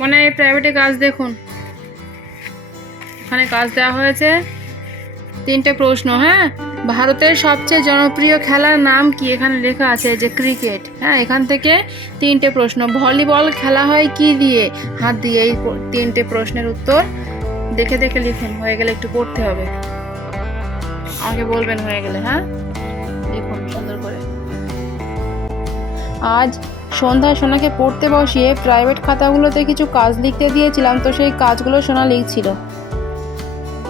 মানে এই প্রাইভেটে কাজ দেখুন। এখানে কাজ দেওয়া হয়েছে। তিনটে প্রশ্ন হ্যাঁ? ভারতের সবচেয়ে জনপ্রিয় খেলার নাম কি? এখানে লেখা আছে যে ক্রিকেট হ্যাঁ এখান থেকে তিনটে প্রশ্ন। ভলিবল খেলা হয় কি দিয়ে? হাত দিয়ে এই তিনটে প্রশ্নের উত্তর দেখে দেখে লিখুন। হয়ে গেলে একটু পড়তে হবে। আমাকে বলবেন হয়ে গেলে হ্যাঁ? লিখুন সুন্দর করে। আজ সন্ধ্যায় সোনাকে পড়তে বসিয়ে প্রাইভেট খাতাগুলোতে কিছু কাজ লিখতে দিয়েছিলাম, তো সেই কাজগুলো সোনা লিখছিল।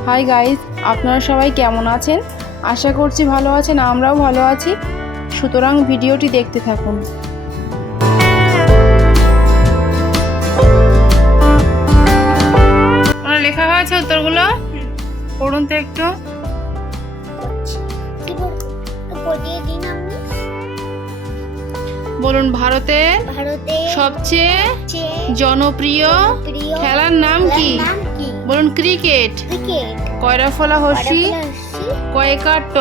হাই গাইজ আপনারা সবাই কেমন আছেন? আশা করছি ভালো আছেন, আমরাও ভালো আছি। সুতরাং ভিডিওটি দেখতে থাকুন। লেখা হয়েছে উত্তরগুলো? পড়ুন তো একটু। বল- বলুন ভারতের ভারতে সবচেয়ে জনপ্রিয় খেলার নাম কি? বলুন ক্রিকেট। কয়রা ফলা হসি কয়কার ট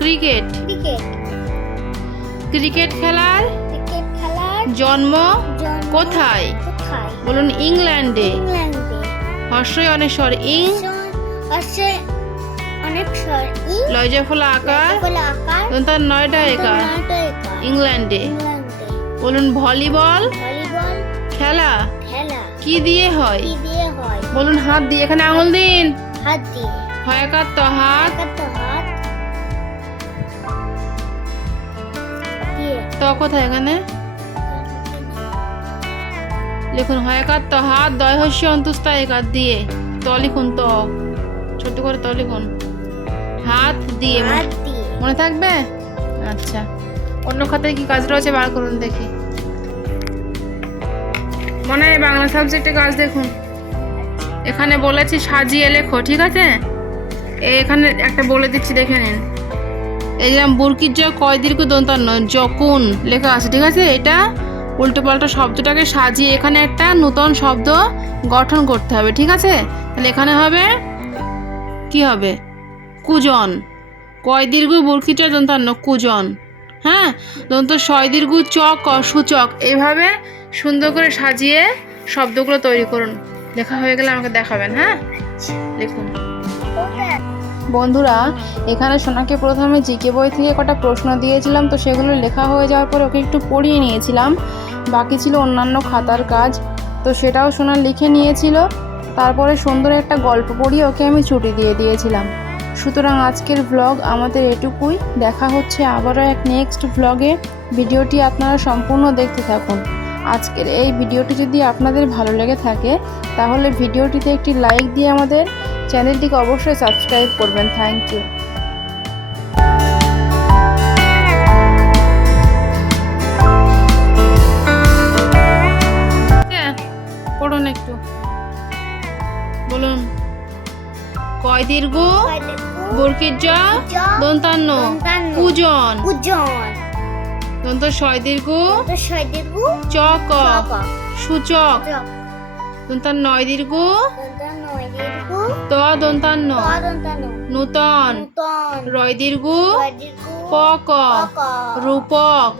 ক্রিকেট। ক্রিকেট। খেলার জন্ম কোথায়? বলুন ইংল্যান্ডে। ইং? অনেক স্বর ই? লয়জা ফলা আকার। তার নয়টা একার। ইংল্যান্ডে। বলুন ভলিবল? খেলা? কি দিয়ে হয়? বলুন হাত দিয়ে। এখানে আঙুল দিন। হাত দিয়ে। হাত। একাত্ত হাত। ত কোথায় এখানে? লিখুন হয়াকার তো হাত। দয় হস্য অন্তুস্তা একার দিয়ে। ত লিখুন ত। ছোট করে ত লিখুন। হাত দিয়ে। মনে থাকবে? আচ্ছা। অন্য খাতায় কি কাজ রয়েছে? বার করুন দেখি। মনে হয় বাংলা সাবজেক্টে কাজ দেখুন। এখানে বলেছি সাজিয়ে লেখো, ঠিক আছে? এখানে একটা বলে দিচ্ছি, দেখে নিন। এই যেরকম বুরকির জ কয় দীর্ঘ দন্তান্ন যকুন লেখা আছে, ঠিক আছে? এটা উল্টো পাল্টা শব্দটাকে সাজিয়ে এখানে একটা নতুন শব্দ গঠন করতে হবে, ঠিক আছে? তাহলে এখানে হবে, কি হবে? কুজন। কয় দীর্ঘ বুরকিটা দন্তান্ন কুজন। হ্যাঁ দন্ত ছয় দীর্ঘ চক অ, সূচক এইভাবে সুন্দর করে সাজিয়ে শব্দগুলো তৈরি করুন। লেখা হয়ে গেলে আমাকে দেখাবেন হ্যাঁ? লিখুন। বন্ধুরা এখানে সোনাকে প্রথমে জিকে বই থেকে কটা প্রশ্ন দিয়েছিলাম তো সেগুলো লেখা হয়ে যাওয়ার পরে ওকে একটু পড়িয়ে নিয়েছিলাম। বাকি ছিল অন্যান্য খাতার কাজ তো সেটাও সোনা লিখে নিয়েছিল। তারপরে সুন্দর একটা গল্প পড়িয়ে ওকে আমি ছুটি দিয়ে দিয়েছিলাম। সুতরাং আজকের ব্লগ আমাদের এটুকুই। দেখা হচ্ছে আবারও এক নেক্সট ব্লগে ভিডিওটি আপনারা সম্পূর্ণ দেখতে থাকুন। আজকের এই ভিডিওটি যদি আপনাদের ভালো লেগে থাকে, তাহলে ভিডিওটিতে একটি লাইক দিয়ে আমাদের চ্যানেলটিকে অবশ্যই সাবস্ক্রাইব করবেন। থ্যাংক ইউ পড়ুন একটু। বলুন। কয় দীর্ঘ? বর্কির জ দন্তান্ন। কুজন। দন্ত ছয় দীর্ঘ? চক চক সূচক। চক দন্তান নয় দীর্ঘ? ত দন্তান্ন। নূতন। রয় দীর্ঘ? পক? রূপক।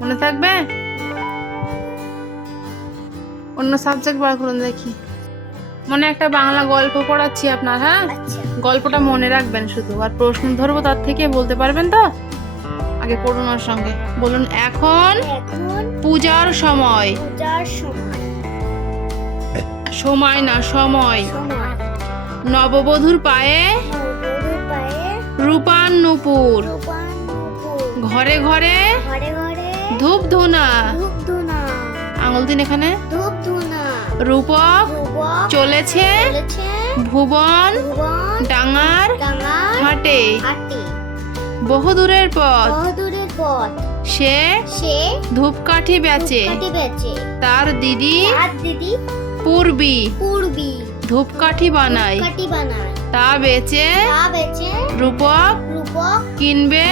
মনে থাকবে? অন্য সাবজেক্ট বার করুন দেখি। মনে একটা বাংলা গল্প পড়াচ্ছি আপনার হ্যাঁ? আচ্ছা। গল্পটা মনে রাখবেন শুধু আর প্রশ্ন ধরবো তার থেকে বলতে পারবেন তো? আগে পড়ুন ওর সঙ্গে। বলুন এখন পূজার সময়। সময়। না সময়। নববধূর পায়ে রূপান নুপুর ঘরে ঘরে ধূপ ধুনা আঙুল দিন এখানে। ধূপ রূপক চলেছে ভুবন ডাঙার হাটে। বহু দূরের পথ। সে ধূপকাঠি বেচে। তার দিদি পূর্বী। ধূপকাঠি বানায়। তা বেচে রূপক রূপক কিনবে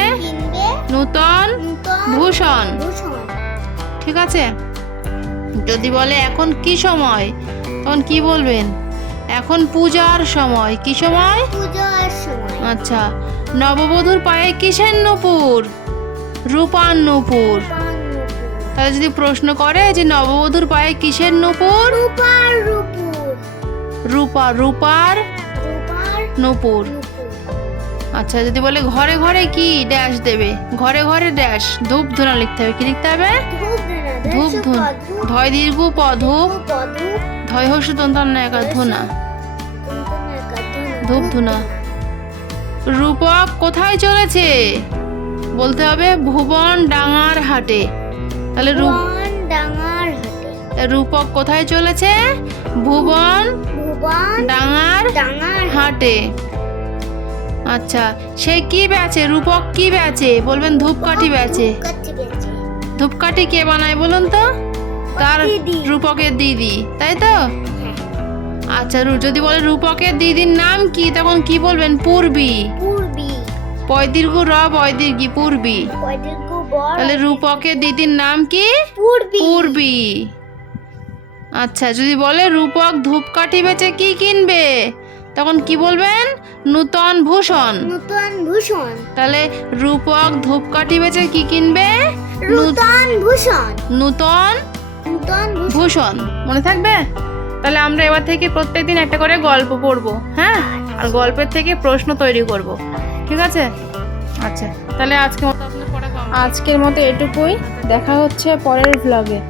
নূতন ভূষণ। ঠিক আছে? যদি বলে এখন কি সময়? তখন কি বলবেন? এখন পূজার সময়। কি সময়? পূজার সময়। আচ্ছা। নববধূর পায়ে কিসের নূপুর? রূপার নূপুর তাহলে যদি প্রশ্ন করে যে নববধূর পায়ে কিসের নূপুর? রূপা রূপার রূপার নূপুর। আচ্ছা যদি বলে ঘরে ঘরে কি ড্যাশ দেবে? ঘরে ঘরে ড্যাশ। ধূপ ধুনা লিখতে হবে। কি লিখতে হবে? ধূপ ধুন ধয় দীর্ঘ পধূপ ধয় হর্ষ দন্তান্ন একা ধুনা ধূপ ধুনা রূপক কোথায় চলেছে? বলতে হবে ভুবন ডাঙার হাটে। তাহলে রূপ রূপক কোথায় চলেছে? ভুবন ভুবন ডাঙার হাটে। আচ্ছা সে কি বেচে রূপক কি বেচে বলবেন ধূপকাঠি বেচে ধূপকাঠি কে বানায় বলুন তো? তার রূপকের দিদি তাই তো? আচ্ছা যদি বলে রূপকের দিদির নাম কি তখন কি বলবেন? পূর্বী। পয়দীর্ঘ র পয়দীর্ঘি পূর্বী। তাহলে রূপকের দিদির নাম কি? পূর্বী। আচ্ছা যদি বলে রূপক ধূপকাঠি বেচে কি কিনবে তখন কি বলবেন? নূতন ভূষণ। নূতন ভূষণ। তাহলে রূপক ধূপকাঠি বেচে কি কিনবে? নূতন ভূষণ। নূতন নূতন ভূষণ। মনে থাকবে? তাহলে আমরা এবার থেকে প্রত্যেকদিন একটা করে গল্প পড়ব হ্যাঁ? আর গল্পের থেকে প্রশ্ন তৈরি করব ঠিক আছে? আচ্ছা তাহলে আজকে মতো আপনার পড়া আজকের মতো এটুকুই। দেখা হচ্ছে পরের ভ্লগে